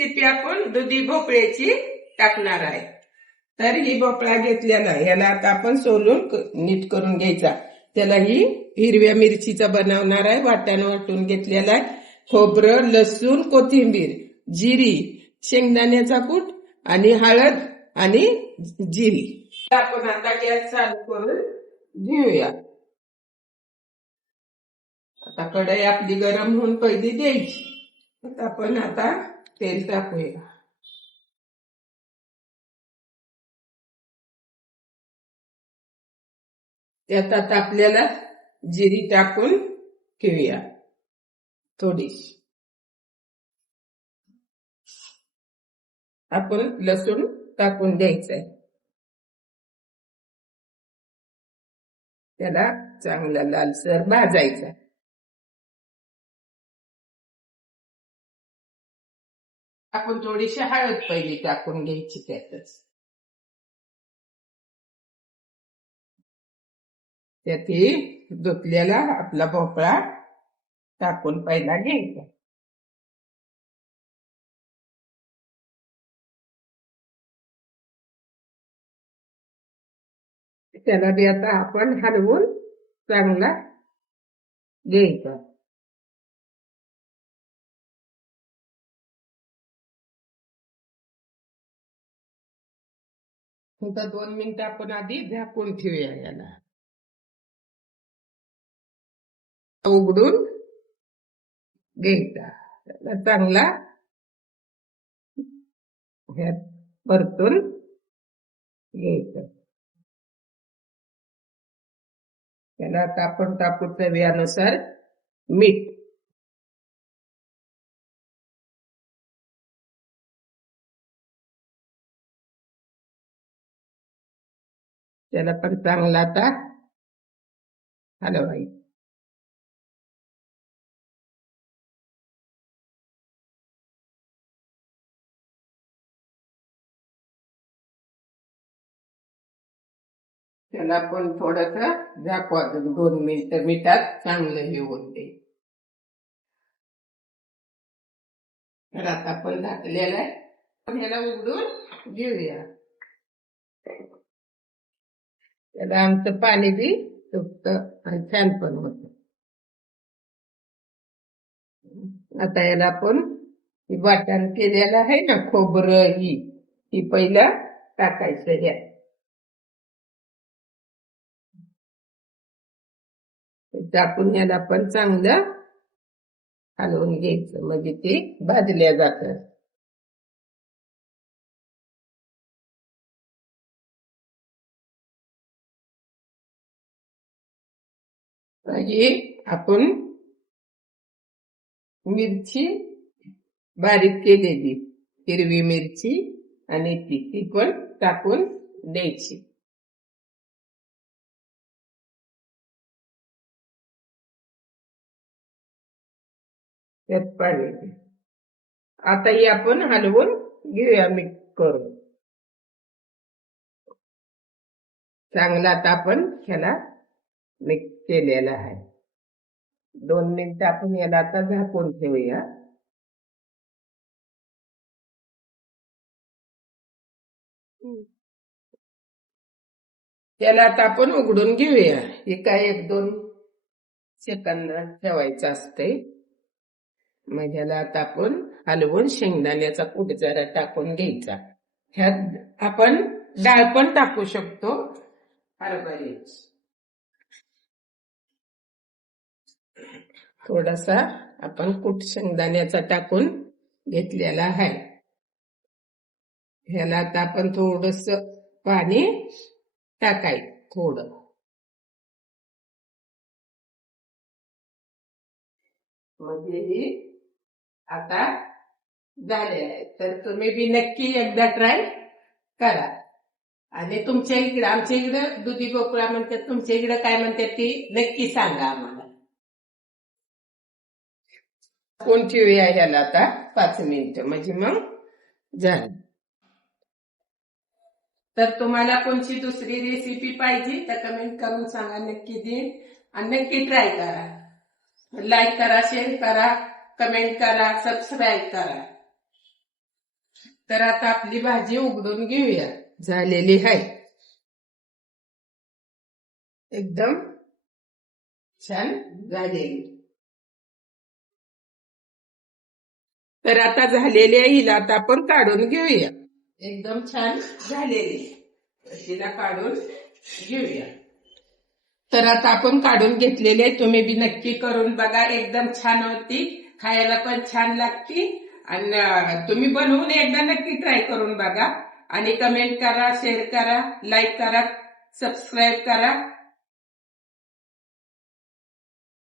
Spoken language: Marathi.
रेसिपी आपण दुधी भोपळ्याची टाकणार आहे. तर ही भोपळा घेतलेला याला आता आपण सोलून नीट करून घ्यायचा. त्याला ही हिरव्या मिरचीचा बनवणार आहे. वाटण वाटून घेतलेला आहे. खोबरं, लसूण, कोथिंबीर, जिरी, शेंगदाण्याचा कूट आणि हळद आणि जिरी. आपण आता गॅस चालू करून घेऊया. आता कढई आपली गरम होऊन पहिली द्यायची. आपण आता तेल टाकूया. त्यात आता आपल्याला जिरी टाकून घेऊया थोडीशी. आपण लसूण टाकून द्यायचंय. त्याला चांगला लालसर भाजायचा. आपण थोडीशी हळद पहिली टाकून घ्यायची त्यातच. त्यात धुतलेला आपला भोपळा टाकून पहिला घ्यायचा. त्याला बी आता आपण हलवून चांगला घ्यायचा. आता 2 मिनिटं आपण आधी झाकून ठेवूया याला. उघडून घ्यायचा. त्याला चांगला ह्यात परतून घ्यायचं. त्याला आता आपण टाकू चवीनुसार मीठ. त्याला पण चांगला आता हलवायचं. त्याला पण थोडस झाकवायचं 2 मिनिटं मिठात चांगलं हे होते. तर आता आपण झाकलेलं आहे. पण याला उघडून घेऊया. त्याला आमचं पाणी बी सुकतं आणि छान पण होत. आता याला आपण वाटण केलेलं आहे ना खोबरं ही पहिलं टाकायचं यात. टाकून याला पण चांगलं हलवून घ्यायचं म्हणजे ते भाजल्या जातं. हे आपण मिरची बारीक केलेली हिरवी मिरची आणि ती पण टाकून द्यायची. त्यात पाणी. आता ही आपण हलवून घेऊया मिक्स करून. चांगला आता आपण ह्याला मिक्स केलेला आहे. 2 मिनिटं आपण याला आता झाकून ठेवूया. त्याला आता आपण उघडून घेऊया. हे काय 1-2 सेकंद ठेवायचं असतंय. मग ह्याला आता आपण हलवून शेंगदाण्याचा कूट जरा टाकून घ्यायचा. ह्यात आपण डाळ पण टाकू शकतो हरभऱ्याची. थोडासा आपण कूट शेंगदाण्याचा टाकून घेतलेला आहे. ह्याला आता आपण थोडस पाणी टाकायचं थोडं. म्हणजे ही आता झालेलं आहे. तर तुम्ही बी नक्की एकदा ट्राय करा. आणि तुमच्या इकडे आमच्या इकडे दुधी भोपळा म्हणतात, तुमच्या इकडे काय म्हणतात ती नक्की सांगा आम्हाला. कोण ठेवूया ह्याला आता 5 मिनिटं म्हणजे मग झालं. तर तुम्हाला कोणची दुसरी रेसिपी पाहिजे तर कमेंट करून सांगा. नक्की देईन आणि नक्की ट्राय करा. लाईक करा, शेअर करा, कमेंट करा, सबस्क्राईब करा. तर आता आपली भाजी उघडून घेऊया. झालेली आहे, एकदम छान झालेली. तर आता झालेली आहे, हिला आता आपण काढून घेऊया. एकदम छान झालेली, तिला काढून घेऊया. तर आता आपण काढून घेतलेले आहे. तुम्ही बी नक्की करून बघा, एकदम छान होती, खायला पण छान लागती. आणि तुम्ही बनवून एकदा नक्की ट्राय करून बघा आणि कमेंट करा, शेअर करा, लाईक करा, सबस्क्राईब करा.